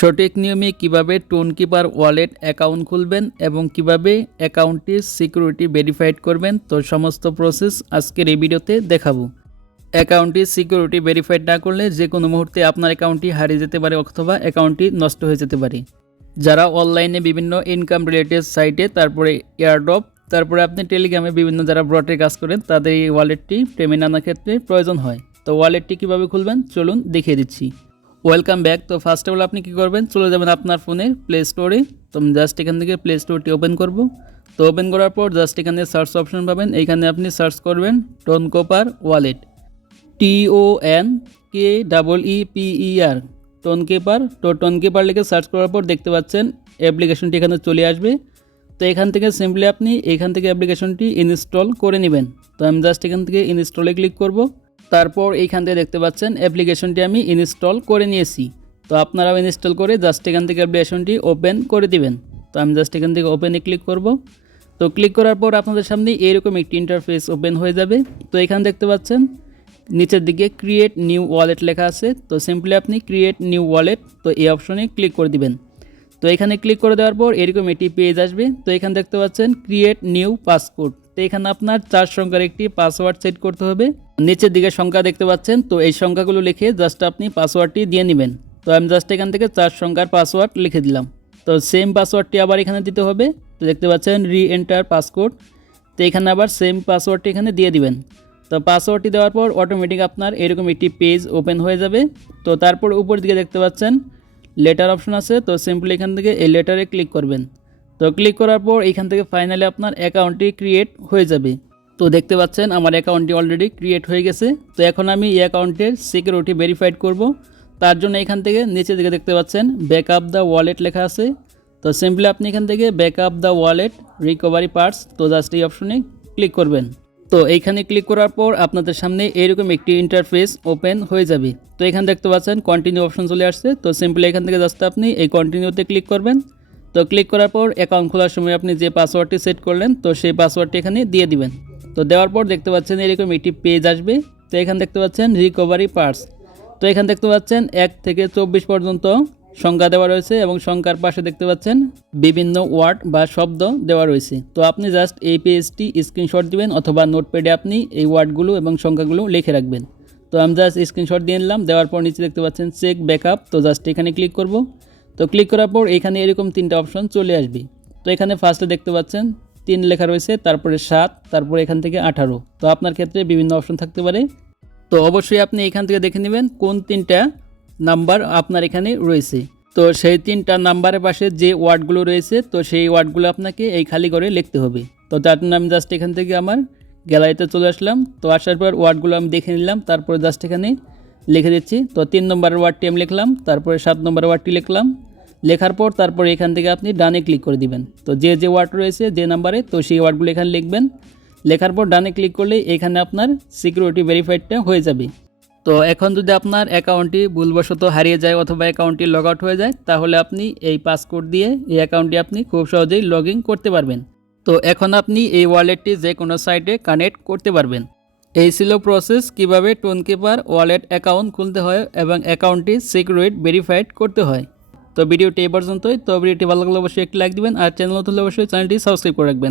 সঠিক নিয়মে কীভাবে টোন কিপার ওয়ালেট অ্যাকাউন্ট খুলবেন এবং কীভাবে অ্যাকাউন্টটির সিকিউরিটি ভেরিফাইড করবেন, তো সমস্ত প্রসেস আজকের এই ভিডিওতে দেখাবো। অ্যাকাউন্টটি সিকিউরিটি ভেরিফাইড না করলে যে কোনো মুহূর্তে আপনার অ্যাকাউন্টটি হারিয়ে যেতে পারে অথবা অ্যাকাউন্টটি নষ্ট হয়ে যেতে পারে। যারা অনলাইনে বিভিন্ন ইনকাম রিলেটেড সাইটে, তারপরে এয়ারড্রপ, তারপরে আপনি টেলিগ্রামে বিভিন্ন যারা ব্রডের কাজ করেন, তাদের এই ওয়ালেটটি পেমেন্ট আনার ক্ষেত্রে প্রয়োজন হয়। তো ওয়ালেটটি কীভাবে খুলবেন, চলুন দেখিয়ে দিচ্ছি। ওয়েলকাম ব্যাক তো ফার্স্ট অফ অল আপনি কী করবেন? চলে যাবেন আপনার ফোনের প্লে স্টোরে তো আমি জাস্ট এখান থেকে প্লে স্টোরটি ওপেন করব। তো ওপেন করার পর জাস্ট এখানে সার্চ অপশন পাবেন। এইখানে আপনি সার্চ করবেন Tonkeeper wallet T O N K double E P E R Tonkeeper তো টোন কেপার লিখে সার্চ করার পর দেখতে পাচ্ছেন অ্যাপ্লিকেশনটি এখানে চলে আসবে। তো এখান থেকে সিম্পলি আপনি এখান থেকে অ্যাপ্লিকেশনটি ইনস্টল করে নেবেন। তো আমি জাস্ট এখান থেকে ইনস্টলে ক্লিক করব। তারপর এইখান থেকে দেখতে পাচ্ছেন অ্যাপ্লিকেশনটি আমি ইনস্টল করে নিয়েছি। তো আপনারাও ইনস্টল করে জাস্ট এখান থেকে অ্যাপ্লিকেশনটি ওপেন করে দিবেন। তো আমি জাস্ট এখান থেকে ওপেনে ক্লিক করব। তো ক্লিক করার পর আপনাদের সামনে এরকম একটি ইন্টারফেস ওপেন হয়ে যাবে। তো এখানে দেখতে পাচ্ছেন, নিচের দিকে ক্রিয়েট নিউ ওয়ালেট লেখা আছে। তো সিম্পলি আপনি ক্রিয়েট নিউ ওয়ালেট তো এই অপশনে ক্লিক করে দিবেন। তো এখানে ক্লিক করে দেওয়ার পর এরকম একটি পেজ আসবে। তো এখানে দেখতে পাচ্ছেন ক্রিয়েট নিউ পাসপোর্ট তো এখানে আপনার চার সংখ্যার একটি পাসওয়ার্ড সেট করতে হবে। নিচের দিকে সংখ্যা দেখতে পাচ্ছেন। তো এই সংখ্যাগুলো লিখে জাস্ট আপনি পাসওয়ার্ডটি দিয়ে নেবেন। তো আমি জাস্ট এখান থেকে চার সংখ্যার পাসওয়ার্ড লিখে দিলাম। তো সেম পাসওয়ার্ডটি আবার এখানে দিতে হবে। তো দেখতে পাচ্ছেন রি এন্টার পাসকোড তো এখানে আবার সেম পাসওয়ার্ডটি এখানে দিয়ে দিবেন। তো পাসওয়ার্ডটি দেওয়ার পর অটোমেটিক আপনার এরকম একটি পেজ ওপেন হয়ে যাবে। তো তারপর উপর দিকে দেখতে পাচ্ছেন লেটার অপশন আছে। তো সিম্পলি এখান থেকে এই লেটারে ক্লিক করবেন। তো ক্লিক করার পর এখান থেকে ফাইনালি আপনার অ্যাকাউন্টটি ক্রিয়েট হয়ে যাবে। তো দেখতে পাচ্ছেন আমার অ্যাকাউন্টটি অলরেডি ক্রিয়েট হয়ে গেছে। তো এখন আমি এই অ্যাকাউন্টের সিকিউরিটি ভেরিফাইড করব। তার জন্য এখান থেকে নিচে দিকে দেখতে পাচ্ছেন ব্যাক আপ দ্য ওয়ালেট লেখা আছে। তো সিম্পলি আপনি এখান থেকে back up the wallet recovery parts তো জাস্ট এই অপশনে ক্লিক করবেন। তো এইখানে ক্লিক করার পর আপনাদের সামনে এরকম একটি ইন্টারফেস ওপেন হয়ে যাবে। তো এখানে দেখতে পাচ্ছেন কন্টিনিউ অপশন চলে আসছে। তো সিম্পলি এখান থেকে জাস্ট আপনি এই কন্টিনিউতে ক্লিক করবেন। তো ক্লিক করার পর অ্যাকাউন্ট খোলার সময় আপনি যে পাসওয়ার্ডটি সেট করলেন, তো সেই পাসওয়ার্ডটি এখানে দিয়ে দিবেন। তো দেওয়ার পর দেখতে পাচ্ছেন এরকম একটি পেজ আসবে। তো এখানে দেখতে পাচ্ছেন রিকভারি পার্টস তো এখানে দেখতে পাচ্ছেন এক থেকে চব্বিশ পর্যন্ত সংখ্যা দেওয়া রয়েছে এবং সংখ্যার পাশে দেখতে পাচ্ছেন বিভিন্ন ওয়ার্ড বা শব্দ দেওয়া রয়েছে। তো আপনি জাস্ট এই পেজটি স্ক্রিনশট দিবেন অথবা নোটপ্যাডে আপনি এই ওয়ার্ডগুলো এবং সংখ্যাগুলো লিখে রাখবেন। তো আমি জাস্ট স্ক্রিনশট দিয়ে নিলাম, দেওয়ার পর নিচে দেখতে পাচ্ছেন চেক ব্যাকআপ তো জাস্ট এখানে ক্লিক করব। তো ক্লিক করার পর এখানে এরকম তিনটা অপশন চলে আসবে। তো এখানে ফার্স্টে দেখতে পাচ্ছেন তিন লেখা রয়েছে, তারপরে সাত, তারপরে এখান থেকে আঠারো। তো আপনার ক্ষেত্রে বিভিন্ন অপশন থাকতে পারে। তো অবশ্যই আপনি এখান থেকে দেখে নেবেন কোন তিনটা নাম্বার আপনার এখানে রয়েছে। তো সেই তিনটা নাম্বারের পাশে যে ওয়ার্ডগুলো রয়েছে, তো সেই ওয়ার্ডগুলো আপনাকে এই খালি করে লিখতে হবে। তো তার জন্য আমি জাস্ট এখান থেকে আমার গ্যালারিতে চলে আসলাম। তো আসার পর ওয়ার্ডগুলো আমি দেখে নিলাম, তারপরে জাস্ট এখানে লিখে দিচ্ছি। তো তিন নম্বরের ওয়ার্ডটি আমি লিখলাম, তারপরে সাত নম্বরের ওয়ার্ডটি লিখলাম। লেখার পর তারপর এখান থেকে আপনি ডানে ক্লিক করে দিবেন। তো যে যে ওয়ার্ড রয়েছে, যে নাম্বারে তো সেই ওয়ার্ডগুলো এখানে লিখবেন। লেখার পর ডানে ক্লিক করলে এখানে আপনার সিকিউরিটি ভেরিফাইডটা হয়ে যাবে। তো এখন যদি আপনার অ্যাকাউন্টটি ভুলবশত হারিয়ে যায় অথবা অ্যাকাউন্টটি লগ আউট হয়ে যায়, তাহলে আপনি এই পাসকোড দিয়ে এই অ্যাকাউন্টটি আপনি খুব সহজেই লগ করতে পারবেন। তো এখন আপনি এই ওয়ালেটটি যে কোনো সাইটে কানেক্ট করতে পারবেন। এই ছিল প্রসেস কীভাবে টোন কিপার ওয়ালেট অ্যাকাউন্ট খুলতে হয় এবং অ্যাকাউন্টটি সিকিউরিট ভেরিফাইড করতে হয়। তো ভিডিওটি এই পর্যন্তই। তো ভিডিওটি ভালো লাগলে অবশ্যই একটি লাইক দিবেন আর চ্যানেল হলে অবশ্যই চ্যানেলটি সাবস্ক্রাইব করে রাখবেন।